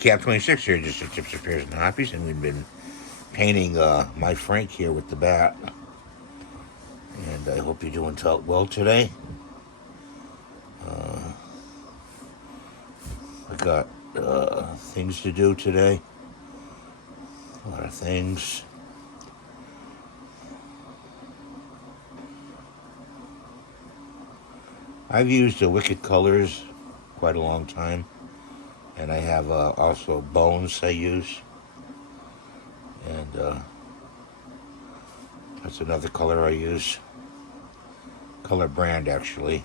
Cap 26 here, just at Chips, Repairs, and Hobbies, and we've been painting my Frank here with the bat. And I hope you're doing well today. I got things to do today. A lot of things. I've used the Wicked Colors quite a long time. And I have also Bones I use. And that's another color I use. Color brand, actually.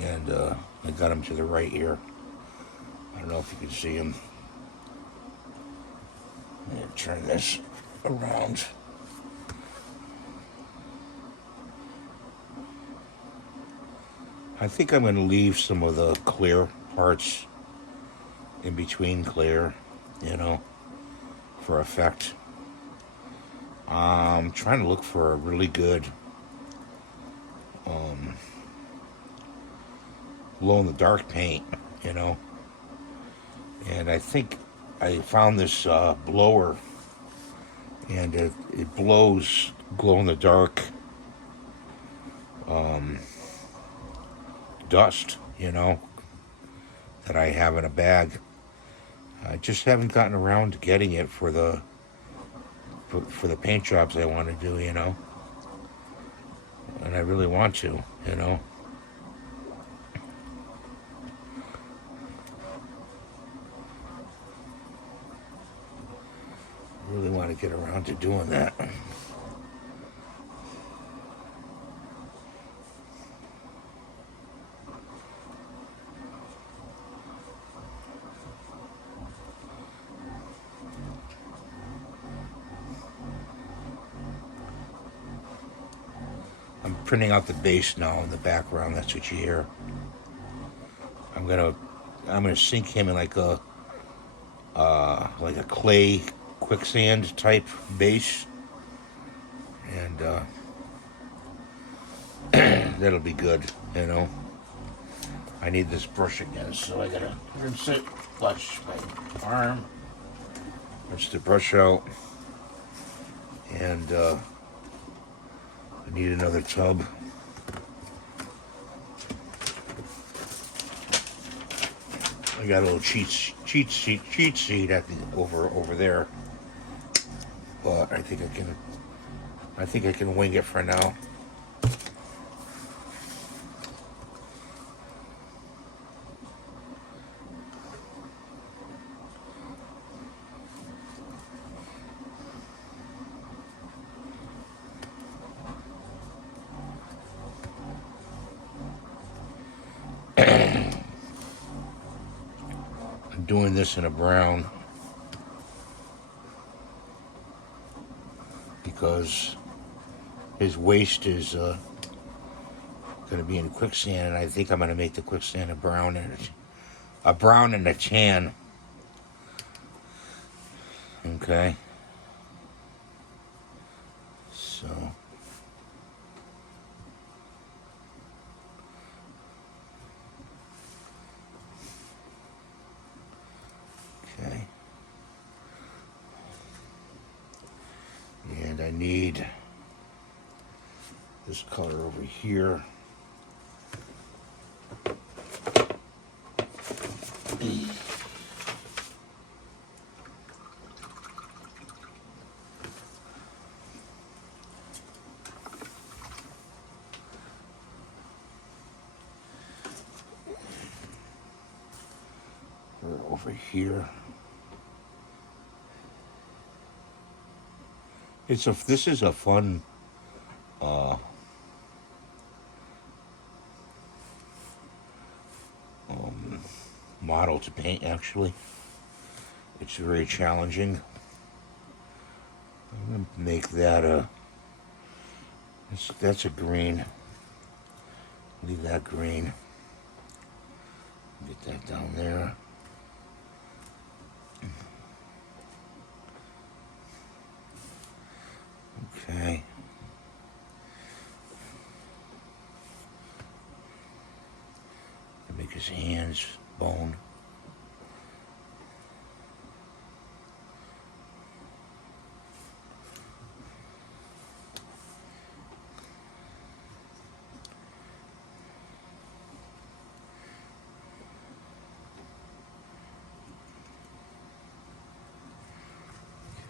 And I got them to the right here. I don't know if you can see them. I'm going to turn this around. I think I'm going to leave some of the clear parts in between clear, for effect. I'm trying to look for a really good glow-in-the-dark paint, And I think I found this blower, and it blows glow-in-the-dark dust, that I have in a bag. I just haven't gotten around to getting it for the paint jobs I want to do, And I really want to, Really want to get around to doing that. I'm printing out the base now in the background. That's what you hear. I'm gonna sink him in like a clay quicksand type base, and that'll be good. I need this brush again, so I gotta rinse it, wash my arm, rinse the brush out, and I need another tub. I got a little cheat sheet at over there, but I think I can wing it for now. Doing this in a brown because his waist is going to be in quicksand, and I think I'm going to make the quicksand a brown and a tan. Okay, so okay. And I need this color over here. Over here. This is a fun model to paint, actually. It's very challenging. I'm gonna make that that's a green. Leave that green. Get that down there. Okay. Make his hands bone.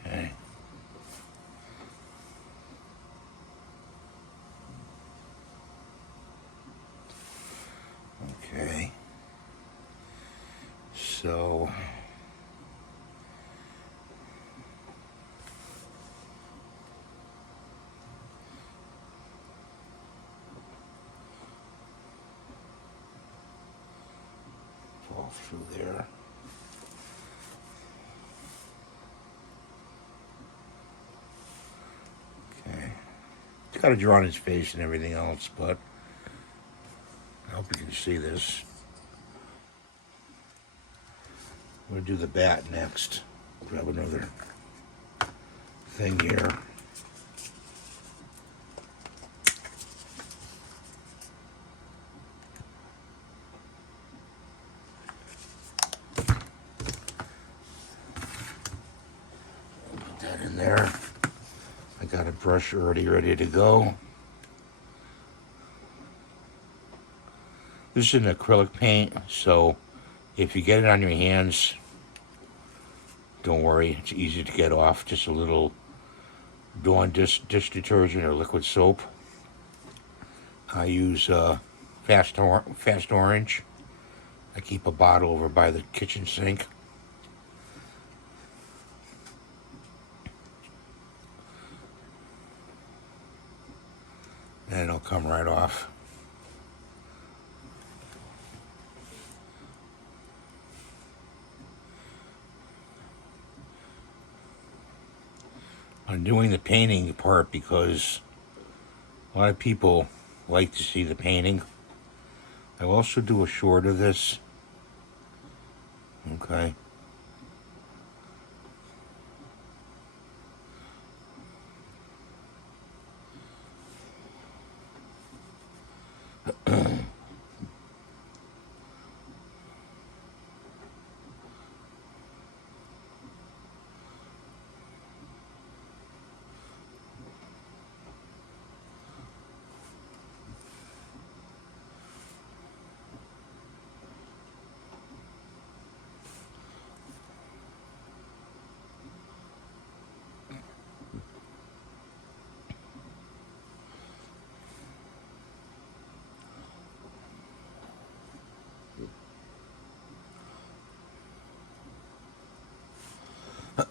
Okay. Okay. So fall through there. Okay. It's got to draw on his face and everything else, but I hope you can see this. I'm going to do the bat next. Grab another thing here. Put that in there. I got a brush already ready to go. This is an acrylic paint, so if you get it on your hands, don't worry, it's easy to get off. Just a little Dawn dish detergent or liquid soap. I use Fast Orange. I keep a bottle over by the kitchen sink. And it'll come right off. I'm doing the painting part because a lot of people like to see the painting. I will also do a short of this. Okay.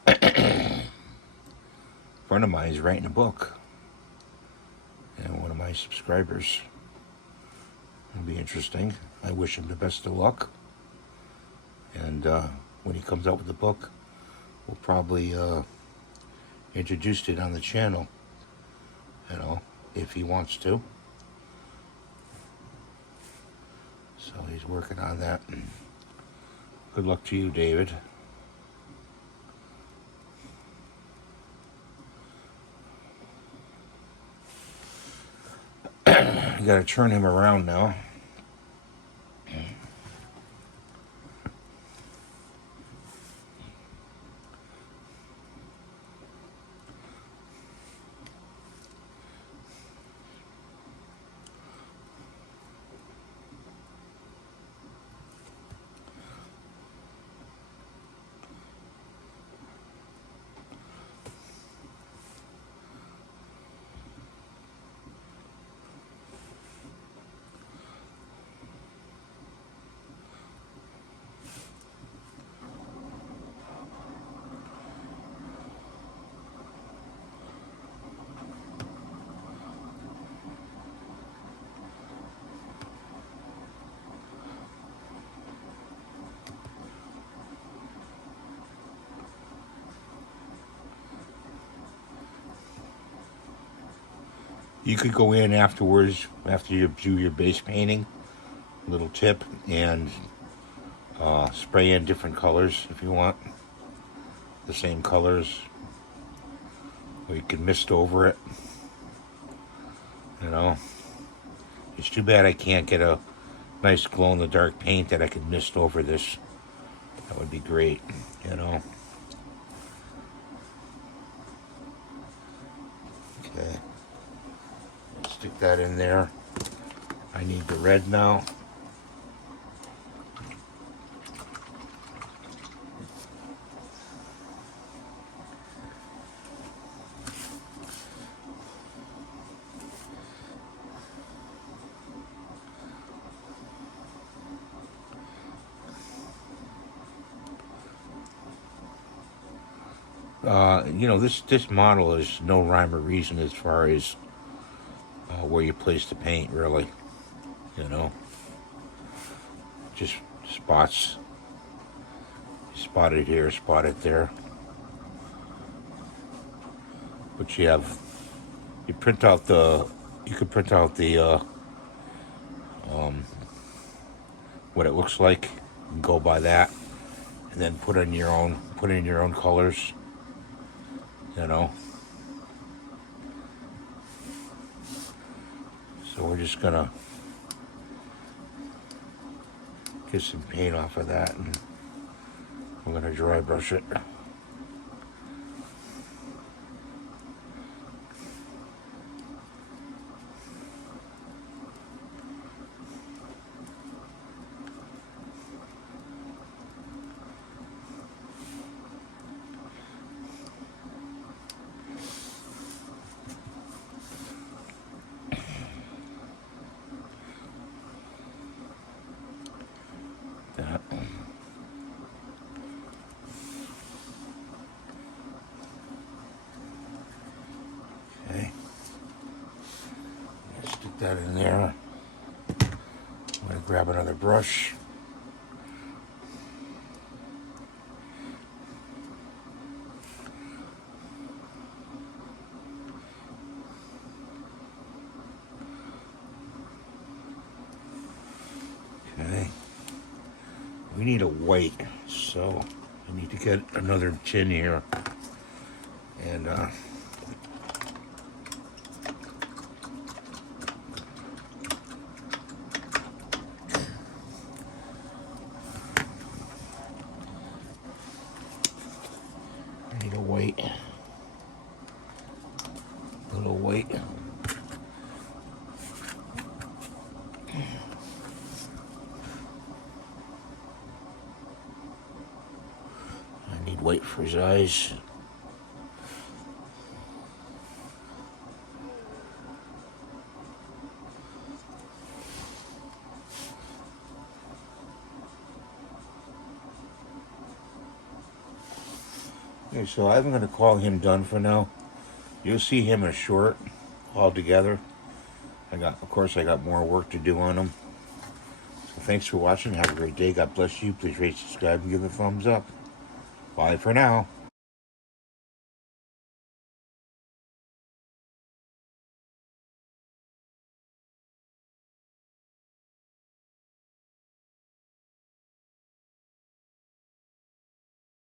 A friend of mine is writing a book, and one of my subscribers. It'll be interesting. I wish him the best of luck. And when he comes out with the book, we'll probably introduce it on the channel, you know, if he wants to. So he's working on that. Good luck to you, David. You gotta turn him around now. You could go in afterwards, after you do your base painting, little tip, and spray in different colors if you want. The same colors. Or you can mist over it. You know. It's too bad I can't get a nice glow-in-the-dark paint that I could mist over this, that would be great, you know. Okay. Stick that in there. I need the red now. You know, this model is no rhyme or reason as far as where you place the paint, really. You know, just spots. Spot it here, spot it there. But you could print out the what it looks like, and go by that, and then put in your own colors. You know. So we're just gonna get some paint off of that, and we're gonna dry brush it. That. Okay. Stick that in there. I'm going to grab another brush. Okay. We need a white, so I need to get another tin here. And I need a white. A little white. I need white for his eyes. Okay, so I'm going to call him done for now. You'll see him as short altogether. Of course, I got more work to do on him. So thanks for watching. Have a great day. God bless you. Please rate, subscribe, and give a thumbs up. Bye for now.